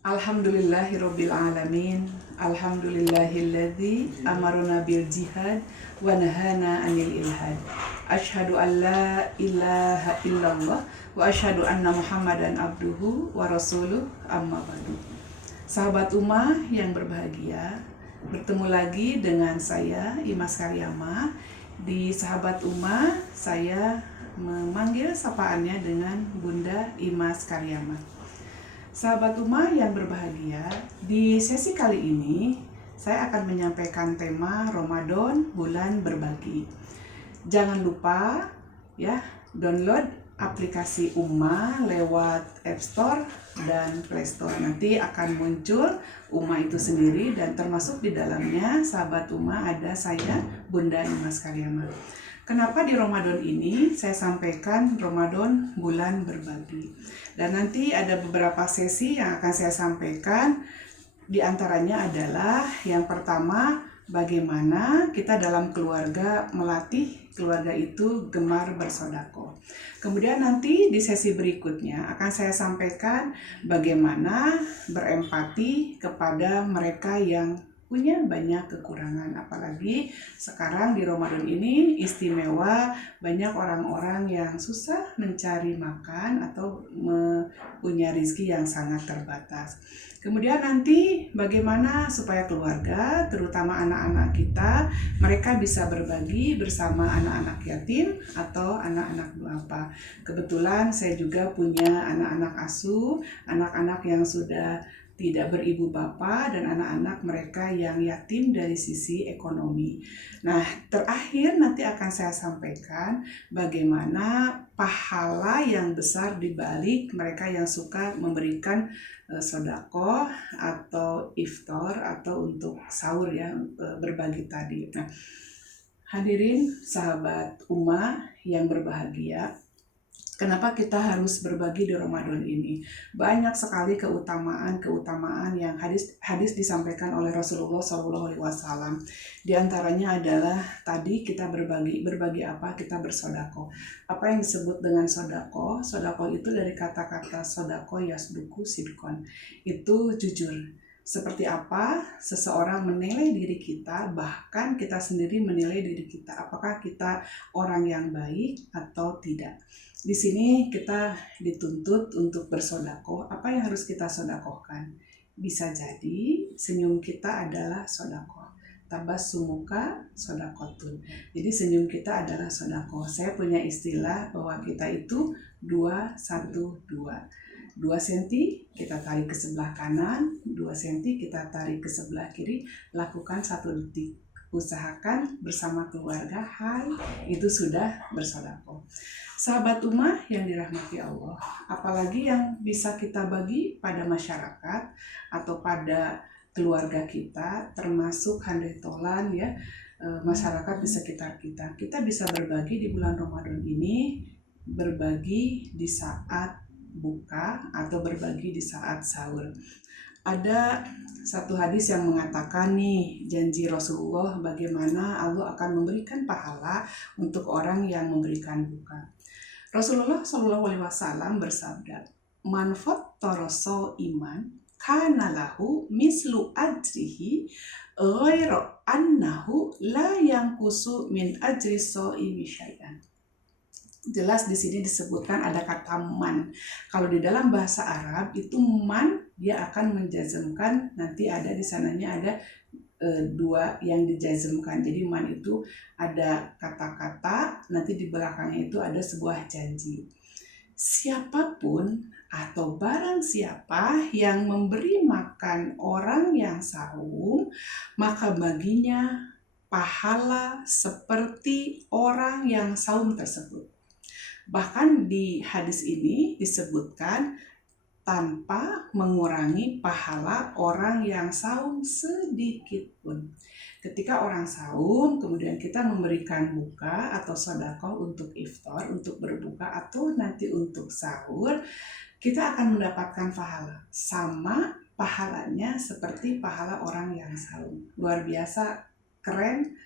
Alhamdulillahirabbil alamin. Alhamdulillahilladzi amarna bil jihad wa nahana 'anil ilhad. Asyhadu an la ilaha illallah wa asyhadu anna Muhammadan abduhu wa rasuluh amma ba'du. Sahabat Ummah yang berbahagia, bertemu lagi dengan saya Imas Karyama. Di Sahabat Ummah saya memanggil sapaannya dengan Bunda Imas Karyama. Sahabat Ummah yang berbahagia, di sesi kali ini saya akan menyampaikan tema Ramadan Bulan Berbagi. Jangan lupa ya, download aplikasi Ummah lewat App Store dan Play Store. Nanti akan muncul Ummah itu sendiri dan termasuk di dalamnya sahabat Ummah ada saya Bunda Imas Karyama. Kenapa di Ramadan ini saya sampaikan Ramadan Bulan Berbagi. Dan nanti ada beberapa sesi yang akan saya sampaikan. Di antaranya adalah yang pertama, bagaimana kita dalam keluarga melatih keluarga itu gemar bersedekah. Kemudian nanti di sesi berikutnya akan saya sampaikan bagaimana berempati kepada mereka yang punya banyak kekurangan, apalagi sekarang di Ramadan ini istimewa, banyak orang-orang yang susah mencari makan atau punya rezeki yang sangat terbatas. Kemudian nanti bagaimana supaya keluarga, terutama anak-anak kita, mereka bisa berbagi bersama anak-anak yatim atau anak-anak duafa. Kebetulan saya juga punya anak-anak asuh, anak-anak yang sudah tidak beribu bapa dan anak-anak mereka yang yatim dari sisi ekonomi. Nah, terakhir nanti akan saya sampaikan bagaimana pahala yang besar di balik mereka yang suka memberikan sedekah atau iftar atau untuk sahur ya, berbagi tadi. Nah, hadirin sahabat Ummah yang berbahagia, kenapa kita harus berbagi di Ramadan ini? Banyak sekali keutamaan yang hadis disampaikan oleh Rasulullah SAW. Di antaranya adalah tadi kita berbagi apa? Kita bersedekah. Apa yang disebut dengan sedekah? Sedekah itu dari kata-kata sedekah yasduku sidkon. Itu jujur. Seperti apa seseorang menilai diri kita, bahkan kita sendiri menilai diri kita, apakah kita orang yang baik atau tidak. Di sini kita dituntut untuk bersedekah. Apa yang harus kita sedekahkan? Bisa jadi senyum kita adalah sedekah. Tabassumuka sedekatun. Jadi senyum kita adalah sedekah. Saya punya istilah bahwa kita itu 2-1-2. 2 cm kita tarik ke sebelah kanan, 2 cm kita tarik ke sebelah kiri, lakukan 1 detik. Usahakan bersama keluarga, itu sudah bersedekah. Sahabat Ummah yang dirahmati Allah, apalagi yang bisa kita bagi pada masyarakat atau pada keluarga kita, termasuk handetolan ya, masyarakat di sekitar kita. Kita bisa berbagi di bulan Ramadan ini, berbagi di saat buka atau berbagi di saat sahur. Ada satu hadis yang mengatakan nih, janji Rasulullah bagaimana Allah akan memberikan pahala untuk orang yang memberikan buka. Rasulullah SAW bersabda, man fattara iman kana lahu mislu ajrihi ghaira annahu la yanqusu min ajri shaimi syai'an. Jelas di sini disebutkan ada kata man. Kalau di dalam bahasa Arab itu man, dia akan menjazmkan, nanti ada di sananya ada 2 yang dijazmkan. Jadi man itu ada kata-kata, nanti di belakangnya itu ada sebuah janji. Siapapun atau barang siapa yang memberi makan orang yang saum, maka baginya pahala seperti orang yang saum tersebut. Bahkan di hadis ini disebutkan tanpa mengurangi pahala orang yang saum sedikit pun. Ketika orang saum, kemudian kita memberikan buka atau sedekah untuk iftar, untuk berbuka atau nanti untuk sahur, kita akan mendapatkan pahala. Sama pahalanya seperti pahala orang yang saum. Luar biasa keren.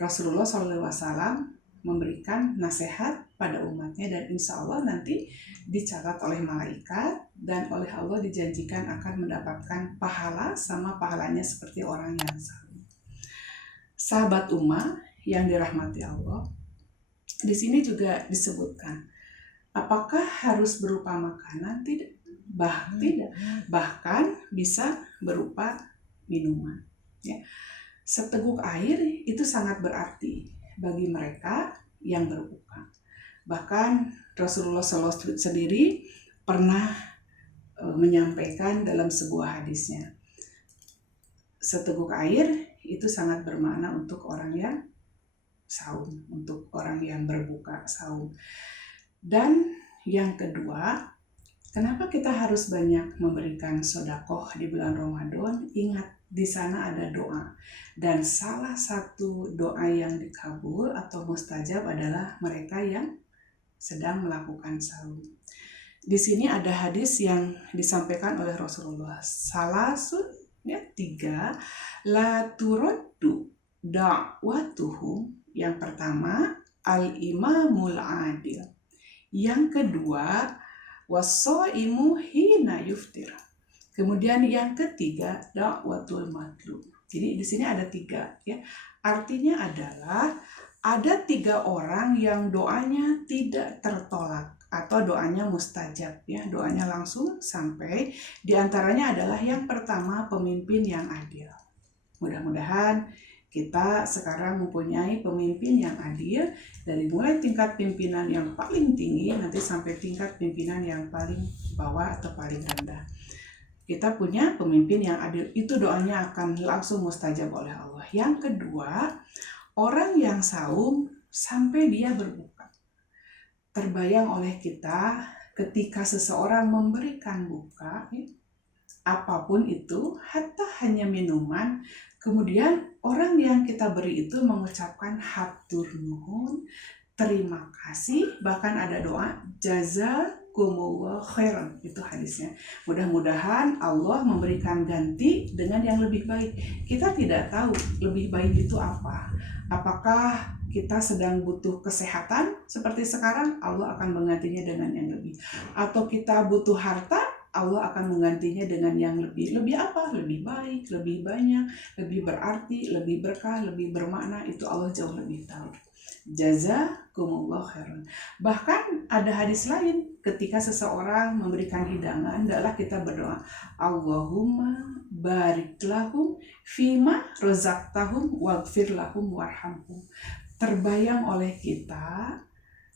Rasulullah SAW memberikan nasihat pada umatnya, dan insya Allah nanti dicatat oleh malaikat dan oleh Allah dijanjikan akan mendapatkan pahala sama pahalanya seperti orang yang saum. Sahabat ummah yang dirahmati Allah, di sini juga disebutkan apakah harus berupa makanan? Tidak. Bahkan bisa berupa minuman. Ya. Seteguk air itu sangat berarti bagi mereka yang berbuka. Bahkan Rasulullah SAW sendiri pernah menyampaikan dalam sebuah hadisnya, seteguk air itu sangat bermakna untuk orang yang saum, untuk orang yang berbuka saum. Dan yang kedua, kenapa kita harus banyak memberikan sedekah di bulan Ramadan? Ingat, di sana ada doa. Dan salah satu doa yang dikabul atau mustajab adalah mereka yang sedang melakukan saum. Di sini ada hadis yang disampaikan oleh Rasulullah. Salasun, ya, 3, la turaddu da'watuhum. Yang pertama, al-imamul adil. Yang kedua, was-shaimu hina yuftir. Kemudian yang ketiga, da'watul matlub. Jadi di sini ada 3, ya. Artinya adalah ada 3 orang yang doanya tidak tertolak atau doanya mustajab, ya. Doanya langsung sampai. Di antaranya adalah yang pertama, pemimpin yang adil. Mudah-mudahan kita sekarang mempunyai pemimpin yang adil, dari mulai tingkat pimpinan yang paling tinggi nanti sampai tingkat pimpinan yang paling bawah atau paling rendah. Kita punya pemimpin yang adil, itu doanya akan langsung mustajab oleh Allah. Yang kedua, orang yang saum sampai dia berbuka. Terbayang oleh kita ketika seseorang memberikan buka, ya, apapun itu, hatta hanya minuman, kemudian orang yang kita beri itu mengucapkan hatur nuhun, terima kasih, bahkan ada doa jazakumullah khairan, itu hadisnya. Mudah-mudahan Allah memberikan ganti dengan yang lebih baik. Kita tidak tahu lebih baik itu apa. Apakah kita sedang butuh kesehatan seperti sekarang, Allah akan menggantinya dengan yang lebih. Atau kita butuh harta, Allah akan menggantinya dengan yang lebih. Lebih apa? Lebih baik, lebih banyak, lebih berarti, lebih berkah, lebih bermakna. Itu Allah jauh lebih tahu. Jazakumullah khairan. Bahkan ada hadis lain, ketika seseorang memberikan hidangan, hendaklah kita berdoa, Allahumma barik lahum fima razaqtahum waghfir lahum warhamhum. Terbayang oleh kita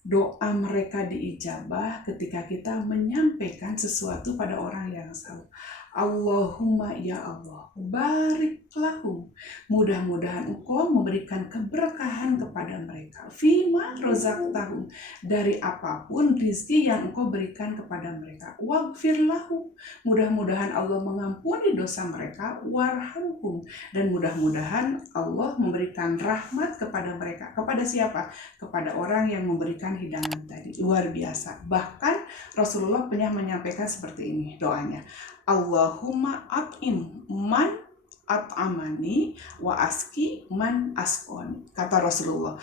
doa mereka diijabah ketika kita menyampaikan sesuatu pada orang yang saum. Allahumma ya Allah, barik lahum. Mudah-mudahan Engkau memberikan keberkahan kepada mereka. Fima razaqtahum, dari apapun rizki yang Engkau berikan kepada mereka. Waghfir lahum, mudah-mudahan Allah mengampuni dosa mereka. Warhamhum, dan mudah-mudahan Allah memberikan rahmat kepada mereka. Kepada siapa? Kepada orang yang memberikan hidangan tadi. Luar biasa. Bahkan Rasulullah pernah menyampaikan seperti ini doanya. Allahumma at'im man at'amani wa aski man asqoni, kata Rasulullah.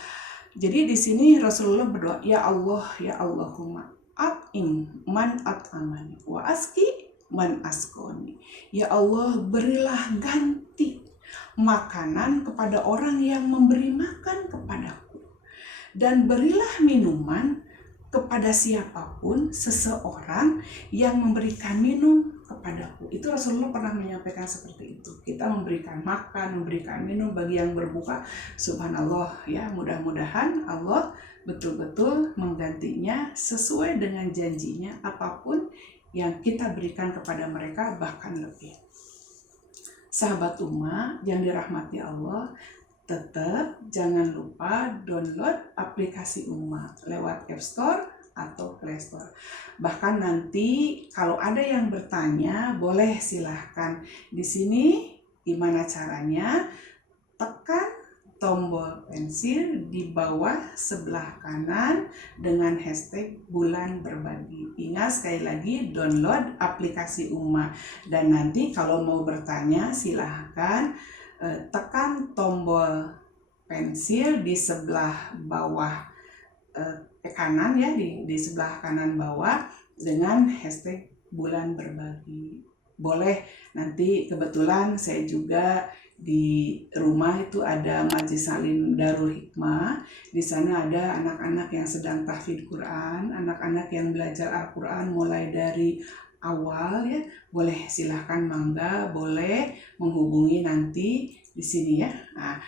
Jadi di sini Rasulullah berdoa, ya Allah, ya Allahumma at'im man at'amani wa aski man asqoni. Ya Allah, berilah ganti makanan kepada orang yang memberi makan kepadaku, dan berilah minuman kepada siapapun, seseorang yang memberikan minum kepadaku. Itu Rasulullah pernah menyampaikan seperti itu. Kita memberikan makan, memberikan minum bagi yang berbuka. Subhanallah, ya, mudah-mudahan Allah betul-betul menggantinya sesuai dengan janjinya, apapun yang kita berikan kepada mereka, bahkan lebih. Sahabat ummah yang dirahmati Allah, tetap jangan lupa download aplikasi Ummah lewat App Store atau Play Store. Bahkan nanti kalau ada yang bertanya, boleh silahkan. Di sini gimana caranya? Tekan tombol pensil di bawah sebelah kanan dengan hashtag bulan berbagi. Ingat, sekali lagi, download aplikasi Ummah. Dan nanti kalau mau bertanya silahkan tekan tombol pensil di sebelah bawah kanan ya, di sebelah kanan bawah dengan hashtag bulan berbagi. Boleh, nanti kebetulan saya juga di rumah itu ada Majelis Salim Darul Hikmah. Di sana ada anak-anak yang sedang tahfidz Quran, anak-anak yang belajar Al-Quran mulai dari awal ya. Boleh, silahkan mangga, boleh menghubungi nanti di sini ya. Nah,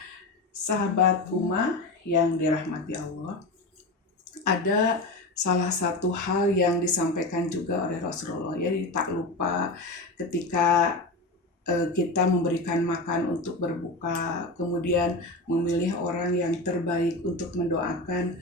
sahabat Uma yang dirahmati Allah, ada salah satu hal yang disampaikan juga oleh Rasulullah, jadi tak lupa ketika kita memberikan makan untuk berbuka, kemudian memilih orang yang terbaik untuk mendoakan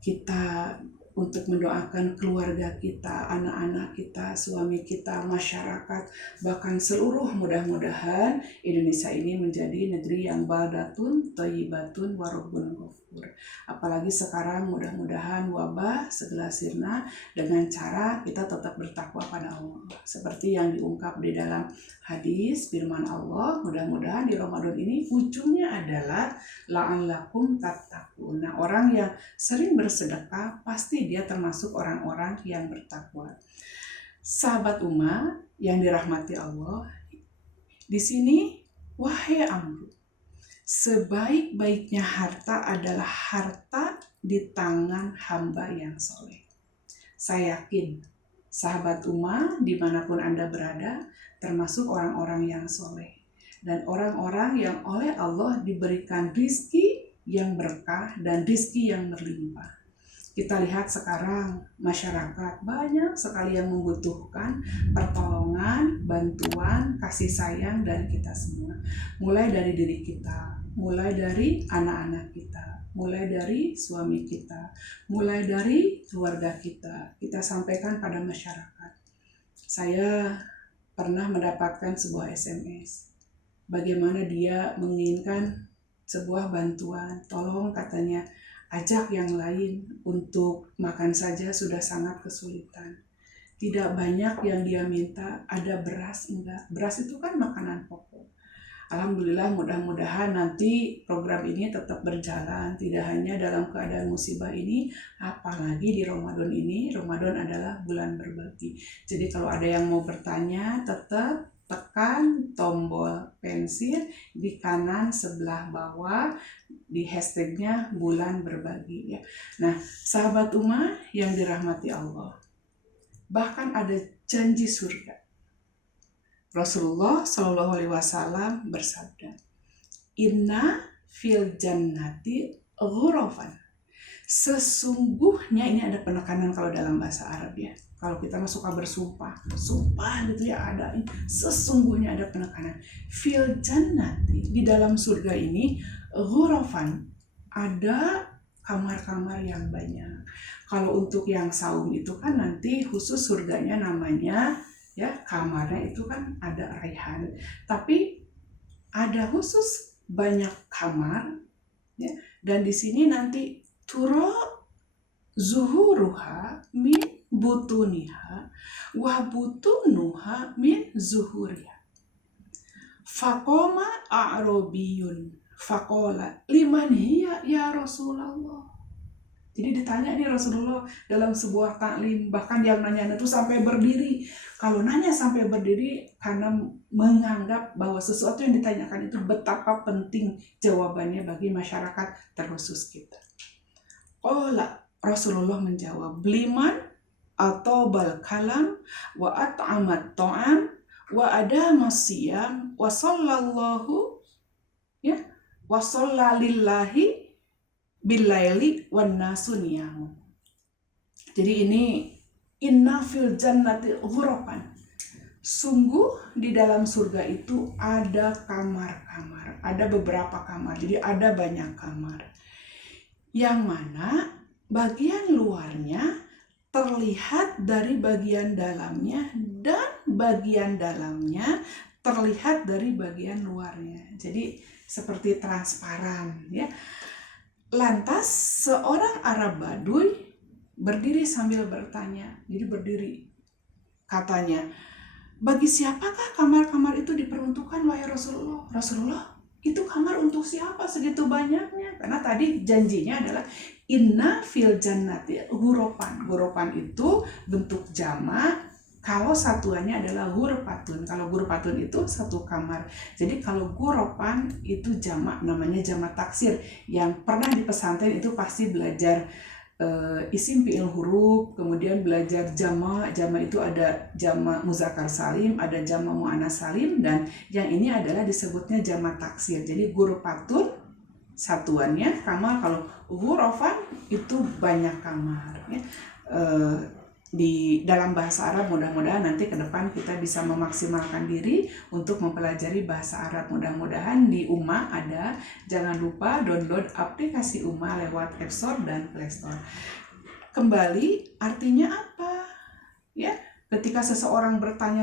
kita, untuk mendoakan keluarga kita, anak-anak kita, suami kita, masyarakat, bahkan seluruh. Mudah-mudahan Indonesia ini menjadi negeri yang baldatun, thayyibatun, warabun ghafur. Apalagi sekarang mudah-mudahan wabah segera sirna dengan cara kita tetap bertakwa pada Allah. Seperti yang diungkap di dalam hadis firman Allah, mudah-mudahan di Ramadan ini ujungnya adalah la'allakum tattaqun. Nah, orang yang sering bersedekah pasti dia termasuk orang-orang yang bertakwa. Sahabat Uma yang dirahmati Allah, di sini wahai Amru, sebaik-baiknya harta adalah harta di tangan hamba yang soleh. Saya yakin sahabat Uma dimanapun Anda berada termasuk orang-orang yang soleh dan orang-orang yang oleh Allah diberikan rizki yang berkah dan rizki yang berlimpah. Kita lihat sekarang masyarakat banyak sekali yang membutuhkan pertolongan, bantuan, kasih sayang dari kita semua. Mulai dari diri kita, mulai dari anak-anak kita, mulai dari suami kita, mulai dari keluarga kita. Kita sampaikan pada masyarakat. Saya pernah mendapatkan sebuah SMS. Bagaimana dia menginginkan sebuah bantuan. Tolong, katanya, ajak yang lain untuk makan saja sudah sangat kesulitan. Tidak banyak yang dia minta, ada beras enggak. Beras itu kan makanan pokok. Alhamdulillah, mudah-mudahan nanti program ini tetap berjalan, tidak hanya dalam keadaan musibah ini, apalagi di Ramadan ini. Ramadan adalah bulan berbagi. Jadi kalau ada yang mau bertanya, tetap tekan tombol pensil di kanan sebelah bawah, di hashtagnya bulan berbagi ya. Nah, sahabat Uma yang dirahmati Allah, bahkan ada janji surga. Rasulullah Shallallahu Alaihi Wasallam bersabda, Inna fil jannati ghurafan. Sesungguhnya, ini ada penekanan kalau dalam bahasa Arab ya. Kalau kita suka bersumpah, sumpah gitu ya, ada sesungguhnya ada penekanan. Fil jannati, di dalam surga ini, ghurafan, ada kamar-kamar yang banyak. Kalau untuk yang saum itu kan nanti khusus surganya namanya ya, kamarnya itu kan ada raihan. Tapi ada khusus banyak kamar ya, dan di sini nanti turo zuhuruha min butuniha wa butunuha min zuhuriha. Faqoma a'robiyun faqola liman hiya ya Rasulullah. Jadi ditanya nih Rasulullah dalam sebuah taklim, bahkan yang nanya itu sampai berdiri. Kalau nanya sampai berdiri karena menganggap bahwa sesuatu yang ditanyakan itu betapa penting jawabannya bagi masyarakat terkhusus kita. Rasulullah menjawab, liman atau bal kalam wa at'amat ta'am wa adama siyam wa sallallahu ya wa sallalillahi bilaili wan nasu niyamun. Jadi ini inna fil jannati ghurafan. Sungguh di dalam surga itu ada kamar-kamar, ada beberapa kamar. Jadi ada banyak kamar. Yang mana bagian luarnya terlihat dari bagian dalamnya dan bagian dalamnya terlihat dari bagian luarnya. Jadi seperti transparan ya. Lantas seorang Arab Baduy berdiri sambil bertanya. Jadi berdiri, katanya, bagi siapakah kamar-kamar itu diperuntukkan wahai Rasulullah? Rasulullah, itu kamar untuk siapa segitu banyaknya? Karena tadi janjinya adalah Inna fil jannati ghurafan. Ghurafan itu bentuk jamak, kalau satuannya adalah ghurfatun. Kalau ghurfatun itu satu kamar. Jadi kalau ghurafan itu jamak, namanya jamak taksir. Yang pernah di pesantren itu pasti belajar isim fi'il huruf, kemudian belajar jamak. Jamak itu ada jamak muzakkar salim, ada jamak muannas salim, dan yang ini adalah disebutnya jamak taksir. Jadi ghurfatun satuannya kamar, kalau ghurafan itu banyak kamar ya. Di dalam bahasa Arab mudah-mudahan nanti ke depan kita bisa memaksimalkan diri untuk mempelajari bahasa Arab. Mudah-mudahan di Umma ada. Jangan lupa download aplikasi Umma lewat App Store dan Play Store. Kembali, artinya apa? Ya, ketika seseorang bertanya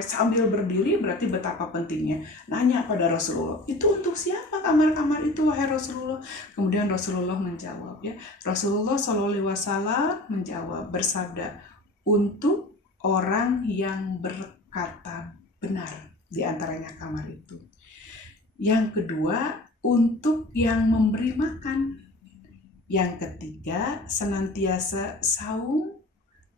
sambil berdiri, berarti betapa pentingnya. Nanya pada Rasulullah, itu untuk siapa kamar-kamar itu wahai Rasulullah? Kemudian Rasulullah menjawab ya. Rasulullah SAW menjawab, bersabda, untuk orang yang berkata benar, di antaranya kamar itu. Yang kedua, untuk yang memberi makan. Yang ketiga, senantiasa saum,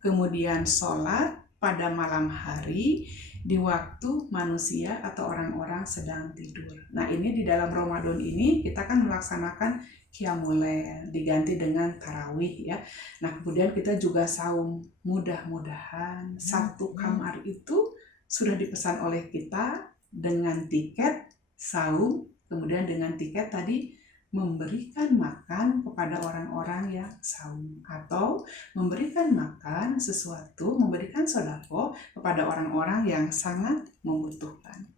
kemudian sholat pada malam hari di waktu manusia atau orang-orang sedang tidur. Nah, ini di dalam Ramadan ini kita kan melaksanakan qiyamul lail diganti dengan tarawih ya. Nah, kemudian kita juga saum. Mudah-mudahan satu kamar itu sudah dipesan oleh kita dengan tiket saum, kemudian dengan tiket tadi memberikan makan kepada orang-orang yang saum, atau memberikan makan sesuatu, memberikan sodako kepada orang-orang yang sangat membutuhkan.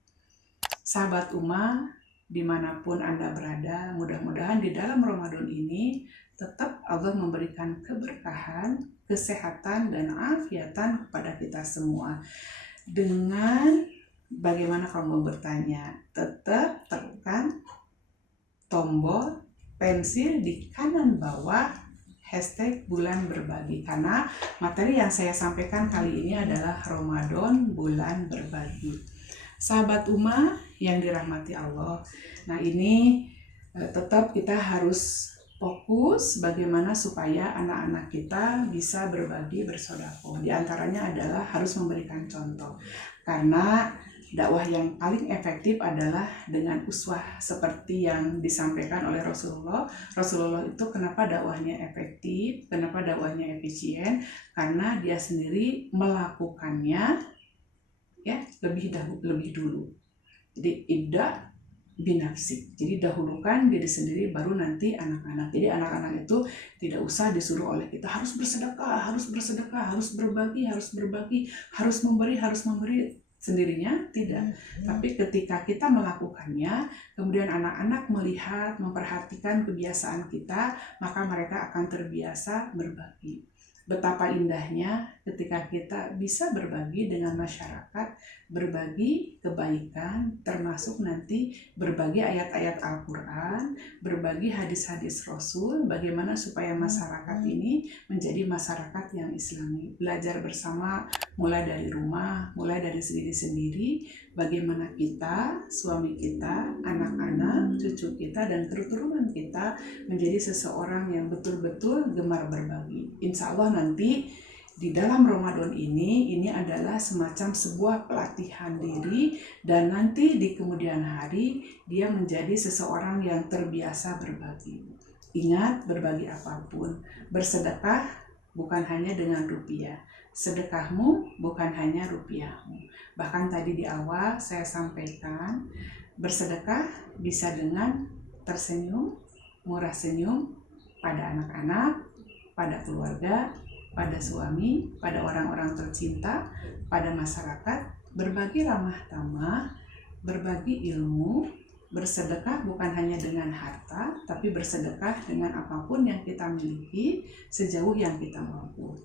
Sahabat Umma, dimanapun Anda berada, mudah-mudahan di dalam Ramadan ini tetap Allah memberikan keberkahan, kesehatan, dan afiatan kepada kita semua. Dengan bagaimana kalau mau bertanya, tetap tekan tombol pensil di kanan bawah hashtag bulan berbagi, karena materi yang saya sampaikan kali ini adalah Ramadan bulan berbagi. Sahabat Umma yang dirahmati Allah, nah ini tetap kita harus fokus bagaimana supaya anak-anak kita bisa berbagi, bersedekah. Di antaranya adalah harus memberikan contoh, karena dakwah yang paling efektif adalah dengan uswah seperti yang disampaikan oleh Rasulullah. Rasulullah itu kenapa dakwahnya efektif, kenapa dakwahnya efisien? Karena dia sendiri melakukannya ya lebih dulu. Jadi ibda binafsik. Jadi dahulukan diri sendiri baru nanti anak-anak. Jadi anak-anak itu tidak usah disuruh oleh kita harus bersedekah, harus berbagi, harus memberi. Sendirinya tidak, tapi ketika kita melakukannya, kemudian anak-anak melihat, memperhatikan kebiasaan kita, maka mereka akan terbiasa berbagi. Betapa indahnya ketika kita bisa berbagi dengan masyarakat, berbagi kebaikan, termasuk nanti berbagi ayat-ayat Al-Quran, berbagi hadis-hadis Rasul, bagaimana supaya masyarakat ini menjadi masyarakat yang Islami. Belajar bersama, mulai dari rumah, mulai dari diri sendiri, bagaimana kita, suami kita, anak-anak, cucu kita, dan keturunan kita menjadi seseorang yang betul-betul gemar berbagi. Insya Allah nanti di dalam Ramadan ini adalah semacam sebuah pelatihan diri, dan nanti di kemudian hari dia menjadi seseorang yang terbiasa berbagi. Ingat, berbagi apapun, bersedekah bukan hanya dengan rupiah, sedekahmu bukan hanya rupiahmu. Bahkan tadi di awal saya sampaikan, bersedekah bisa dengan tersenyum, murah senyum pada anak-anak, pada keluarga, pada suami, pada orang-orang tercinta, pada masyarakat, berbagi ramah tamah, berbagi ilmu, bersedekah bukan hanya dengan harta, tapi bersedekah dengan apapun yang kita miliki sejauh yang kita mampu.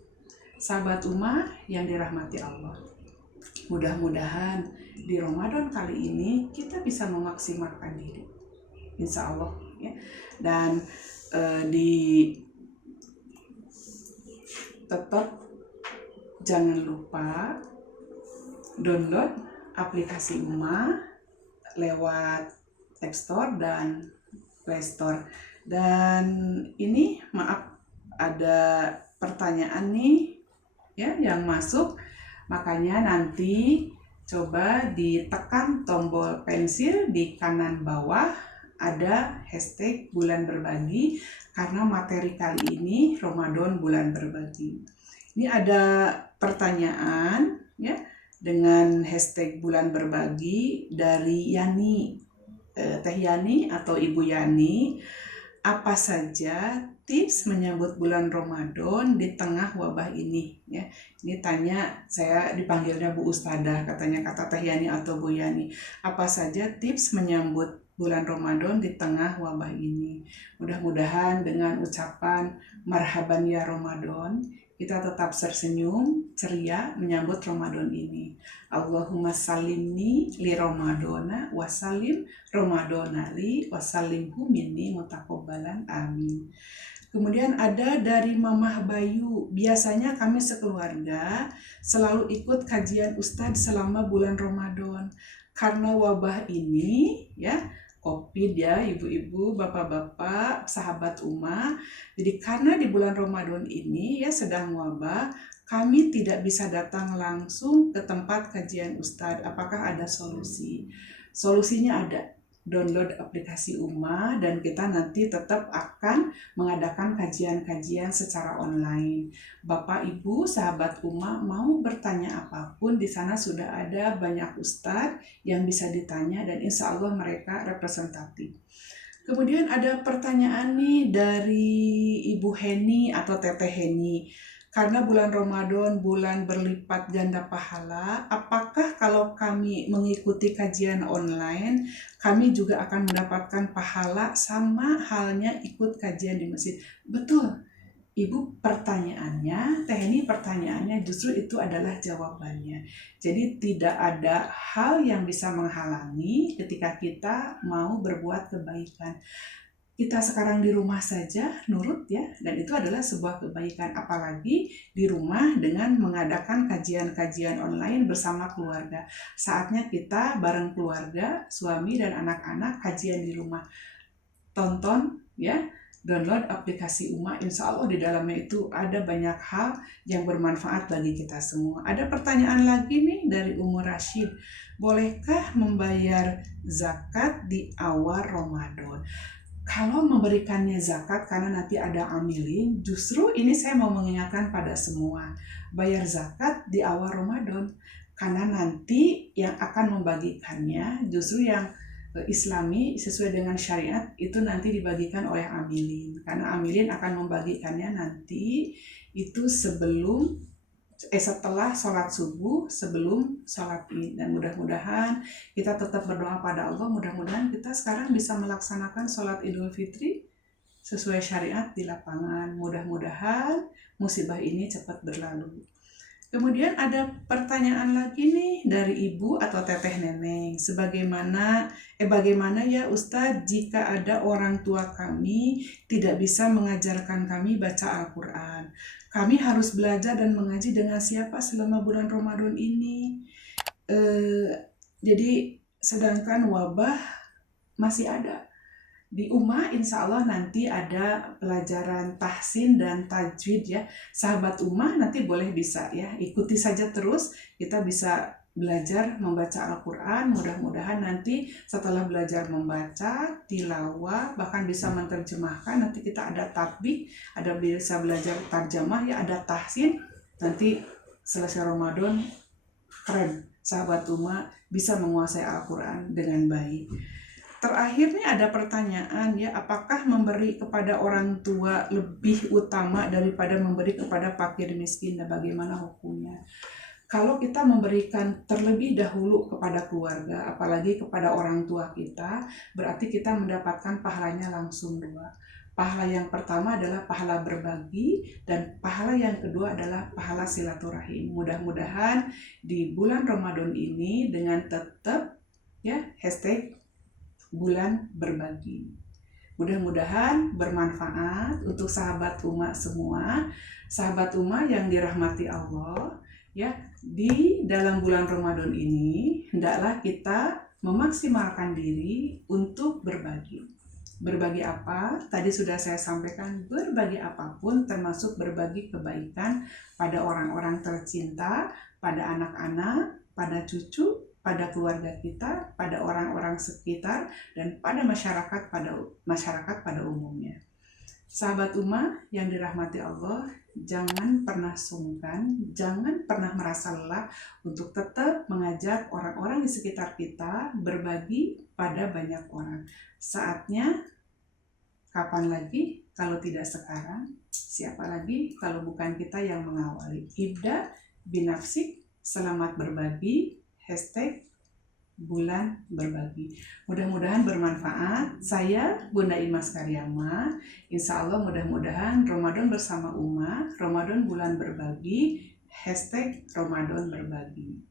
Sahabat Umma yang dirahmati Allah, mudah-mudahan di Ramadan kali ini kita bisa memaksimalkan diri, insya Allah ya. Dan tetap jangan lupa download aplikasi Umma lewat App Store dan Play Store. Dan ini maaf ada pertanyaan nih ya yang masuk, makanya nanti coba ditekan tombol pensil di kanan bawah, ada hashtag bulan berbagi karena materi kali ini Ramadan bulan berbagi. Ini ada pertanyaan ya dengan hashtag bulan berbagi dari Yani, Teh Yani atau Ibu Yani. Apa saja tips menyambut bulan Ramadan di tengah wabah ini ya. Ini tanya, saya dipanggilnya Bu Ustadzah, katanya kata Teh Yani atau Bu Yani. Apa saja tips menyambut bulan Ramadan di tengah wabah ini? Mudah-mudahan dengan ucapan marhaban ya Ramadan, kita tetap tersenyum, ceria menyambut Ramadan ini. Allahumma salimni li Ramadana wa salim Ramadana li wa salimhu minni mutaqabbalan amin. Kemudian ada dari Mamah Bayu, biasanya kami sekeluarga selalu ikut kajian Ustadz selama bulan Ramadan. Karena wabah ini ya, COVID ya, ibu-ibu, bapak-bapak, sahabat Ummah. Jadi karena di bulan Ramadan ini ya sedang wabah, kami tidak bisa datang langsung ke tempat kajian Ustadz. Apakah ada solusi? Solusinya ada. Download aplikasi Ummah dan kita nanti tetap akan mengadakan kajian-kajian secara online. Bapak, Ibu, sahabat Ummah mau bertanya apapun, di sana sudah ada banyak ustadz yang bisa ditanya dan insya Allah mereka representatif. Kemudian ada pertanyaan nih dari Ibu Heni atau Teteh Heni. Karena bulan Ramadan bulan berlipat ganda pahala, apakah kalau kami mengikuti kajian online, kami juga akan mendapatkan pahala sama halnya ikut kajian di masjid? Betul. Ibu pertanyaannya, Teh ini pertanyaannya justru itu adalah jawabannya. Jadi tidak ada hal yang bisa menghalangi ketika kita mau berbuat kebaikan. Kita sekarang di rumah saja nurut ya, dan itu adalah sebuah kebaikan, apalagi di rumah dengan mengadakan kajian-kajian online bersama keluarga. Saatnya kita bareng keluarga, suami dan anak-anak kajian di rumah. Tonton ya, download aplikasi Ummah, insya Allah di dalamnya itu ada banyak hal yang bermanfaat bagi kita semua. Ada pertanyaan lagi nih dari Umur Rashid, bolehkah membayar zakat di awal Ramadan? Kalau memberikannya zakat karena nanti ada amilin, justru ini saya mau mengingatkan pada semua, bayar zakat di awal Ramadan, karena nanti yang akan membagikannya justru yang Islami sesuai dengan syariat itu nanti dibagikan oleh amilin, karena amilin akan membagikannya nanti itu setelah sholat subuh, sebelum sholat Id. Dan mudah-mudahan kita tetap berdoa pada Allah, mudah-mudahan kita sekarang bisa melaksanakan sholat Idul Fitri sesuai syariat di lapangan. Mudah-mudahan musibah ini cepat berlalu. Kemudian ada pertanyaan lagi nih dari Ibu atau Teteh Neneng. Bagaimana ya Ustadz jika ada orang tua kami tidak bisa mengajarkan kami baca Al-Quran? Kami harus belajar dan mengaji dengan siapa selama bulan Ramadan ini? Jadi sedangkan wabah masih ada. Di Ummah insya Allah nanti ada pelajaran tahsin dan tajwid ya. Sahabat Ummah nanti boleh bisa ya, ikuti saja terus, kita bisa belajar membaca Al-Quran. Mudah-mudahan nanti setelah belajar membaca, tilawah, bahkan bisa menerjemahkan, nanti kita ada tatbik, ada bisa belajar tarjamah ya, ada tahsin. Nanti selesai Ramadan keren, sahabat Ummah bisa menguasai Al-Quran dengan baik. Terakhir nih ada pertanyaan ya, apakah memberi kepada orang tua lebih utama daripada memberi kepada fakir miskin dan bagaimana hukumnya? Kalau kita memberikan terlebih dahulu kepada keluarga, apalagi kepada orang tua kita, berarti kita mendapatkan pahalanya langsung dua. Pahala yang pertama adalah pahala berbagi, dan pahala yang kedua adalah pahala silaturahim. Mudah-mudahan di bulan Ramadan ini dengan tetap ya hashtag bulan berbagi. Mudah-mudahan bermanfaat untuk sahabat Ummah semua, sahabat Ummah yang dirahmati Allah ya. Di dalam bulan Ramadan ini hendaklah kita memaksimalkan diri untuk berbagi. Berbagi apa? Tadi sudah saya sampaikan, berbagi apapun termasuk berbagi kebaikan pada orang-orang tercinta, pada anak-anak, pada cucu, pada keluarga kita, pada orang-orang sekitar, dan pada masyarakat pada umumnya. Sahabat Ummah yang dirahmati Allah, jangan pernah sungkan, jangan pernah merasa lelah untuk tetap mengajak orang-orang di sekitar kita berbagi pada banyak orang. Saatnya, kapan lagi kalau tidak sekarang? Siapa lagi kalau bukan kita yang mengawali? Ibda binafsik, selamat berbagi, #bulan berbagi. Mudah-mudahan bermanfaat. Saya Bunda Imas Karyama. Insya Allah mudah-mudahan Ramadan bersama Ummah, Ramadan bulan berbagi, #Ramadan berbagi.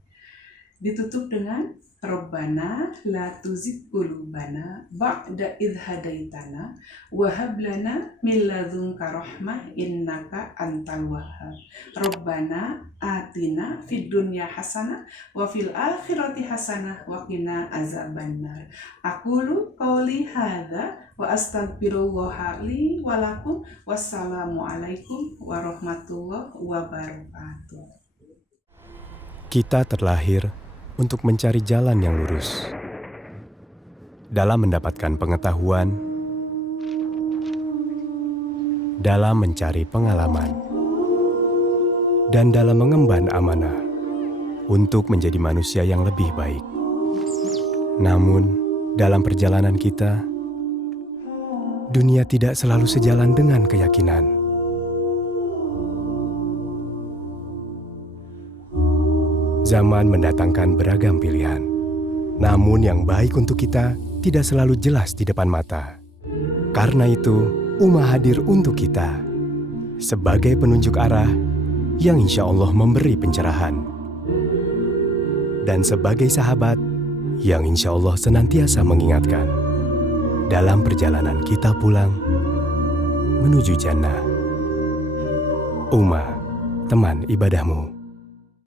Ditutup dengan Rabbana la tuzigh qulubana ba'da idh hadaitana wa hab lana min ladunka rahmah innaka antal wahhab. Rabbana atina fid dunya hasanah wa fil akhirati hasanah wa qina azabannar. Aqulu qouli hadza wa astaghfirullah li wa lakum. Wassalamu alaikum warahmatullahi wabarakatuh. Kita terlahir untuk mencari jalan yang lurus. Dalam mendapatkan pengetahuan, dalam mencari pengalaman, dan dalam mengemban amanah untuk menjadi manusia yang lebih baik. Namun, dalam perjalanan kita, dunia tidak selalu sejalan dengan keyakinan. Zaman mendatangkan beragam pilihan, namun yang baik untuk kita tidak selalu jelas di depan mata. Karena itu, Ummah hadir untuk kita sebagai penunjuk arah yang insya Allah memberi pencerahan, dan sebagai sahabat yang insya Allah senantiasa mengingatkan dalam perjalanan kita pulang menuju jannah. Ummah, teman ibadahmu.